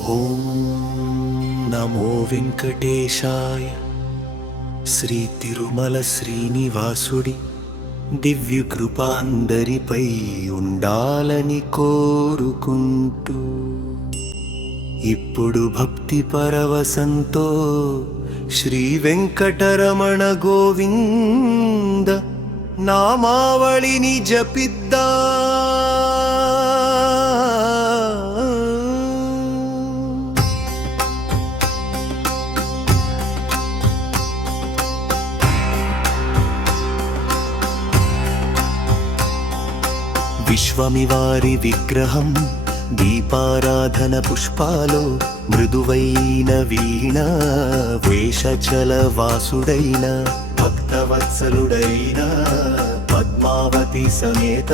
ఓం నమో వెంకటేశాయ. శ్రీ తిరుమల శ్రీనివాసుడి దివ్య కృప అందరిపై ఉండాలని కోరుకుంటూ ఇప్పుడు భక్తి పరవశంతో శ్రీ వెంకటరమణ గోవింద నామావళిని జపిద్దా. విశ్వమివారి విగ్రహం దీపారాధన పుష్పాలో మృదువైన వీణ వేషచల వాసుడైన భక్తవత్సలుడైన పద్మావతి సమేత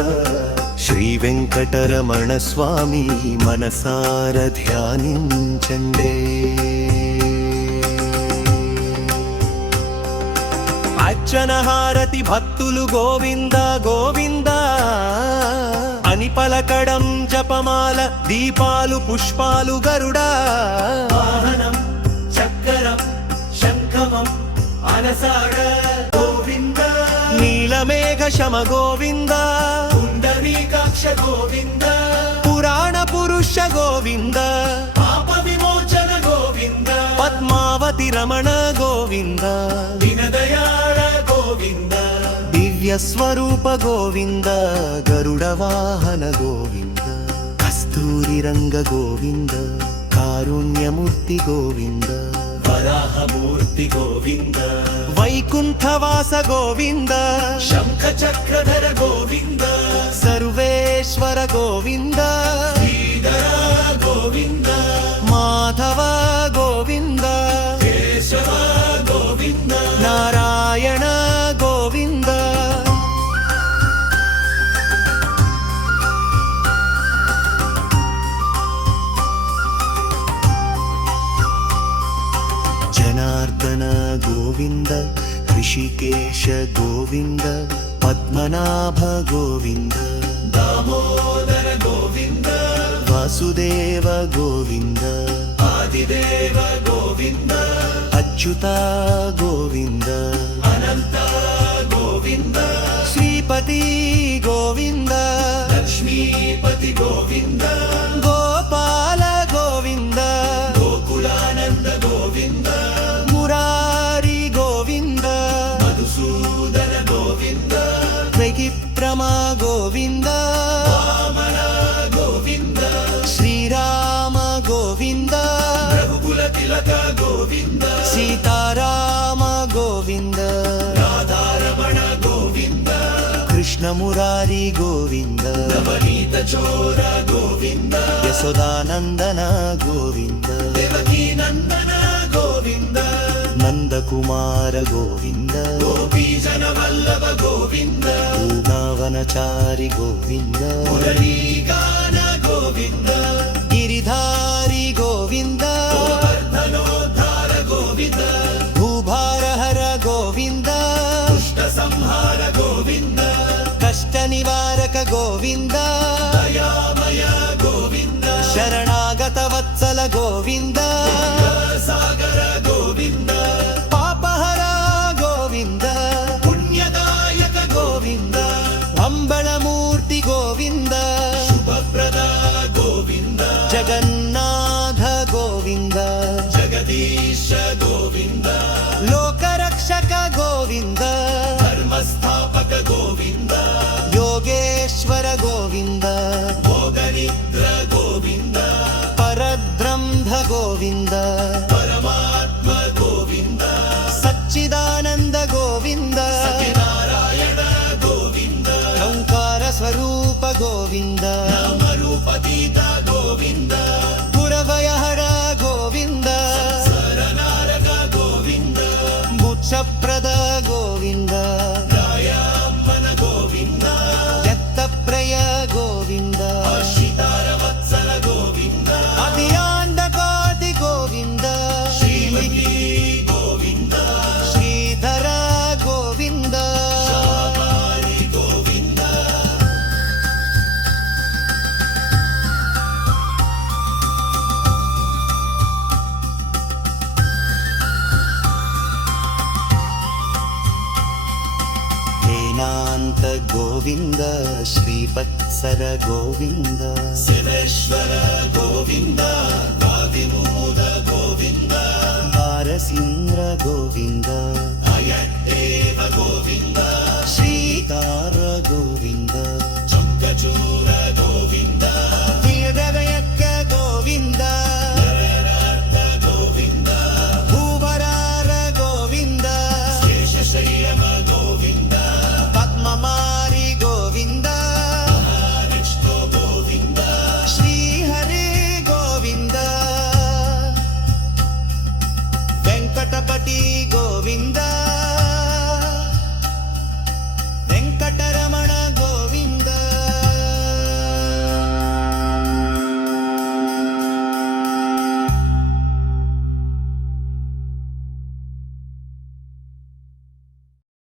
శ్రీ వెంకటరమణ స్వామి మనసార ధ్యానించండే. అర్చన హారతి భక్తులు గోవింద గోవింద అని పలకడం జపమాల దీపాలు పుష్పాలు గరుడా వాహనం చక్కరం శంఖమం అనసాడ గోవింద నీలమేఘ శమ గోవింద పుండరీకాక్ష గోవింద పురాణ పురుష గోవింద పాప విమోచన గోవింద పద్మావతి రమణ గోవింద దీనదయాళ గోవింద దివ్య స్వరూప గోవింద గరుడ వాహన గోవింద కస్తూరి రంగ గోవింద కారుణ్యమూర్తి గోవింద వరాహమూర్తి గోవింద వైకుంఠవాస గోవింద శంఖ చక్రధర గోవింద సర్వేశ్వర గోవింద శ్రీధర గోవింద మాధవ గోవింద కేశవ గోవింద నారాయణ గోవింద. జనార్దన గోవింద ఋషికేశ గోవింద పద్మనాభ గోవింద దామోదర గోవింద వాసుదేవ గోవింద ఆదిదేవ గోవింద అచ్యుత గోవింద అనంత గోవింద శ్రీపతి గోవింద లక్ష్మీపతి గోవింద గోపాల గోవింద గోకులానంద గోవింద మురారి గోవింద మధుసూదన గోవింద త్రివిక్రమ గోవింద వామన గోవింద శ్రీరామ గోవింద రఘుకుల తిలక గోవింద సీతారామ గోవింద రాధారమణ గోవింద కృష్ణ మురారి గోవింద నవనీత చోర గోవింద యశోదానందన గోవింద దేవకీ నందన గోవింద నందకుమార గోవింద గోపీజన వల్లభ గోవింద పూర్ణవనచారి గోవింద మురళీగాన గోవింద గిరిధారి గోవింద గోవర్ధనోద్ధార గోవింద భూభారహర గోవింద దుష్ట సంహార గోవింద కష్ట నివారక గోవింద దయామయ గోవింద శరణాగత వత్సల గోవింద సాగర గోవింద పాపహర గోవింద పుణ్యదాయక గోవింద అంబళమూర్తి గోవింద శుభప్రద గోవింద జగన్నాథ గోవింద జగదీశ గోవింద లోకరక్షక గోవింద ధర్మస్థాపక గోవింద యోగేశ్వర గోవింద భోగనిద్ర గోవింద పరబ్రహ్మ గోవింద పరమాత్మ గోవింద సచ్చిదానంద గోవింద సత్యనారాయణ గోవింద ఓంకార స్వరూప గోవింద నామరూపతీత గోవింద పురభయహర గోవింద సరనారక గోవింద ముచ్చప్ರದ గోవింద రాయామన గోవింద దత్తప్రయ గోవింద ఆశ్రితార వత్సల గోవింద అభియాండ కోటి గోవింద ಗೋವಿಂದ ಶ್ರೀವತ್ಸರ ಗೋವಿಂದ ಶಿವೇಶ್ವರ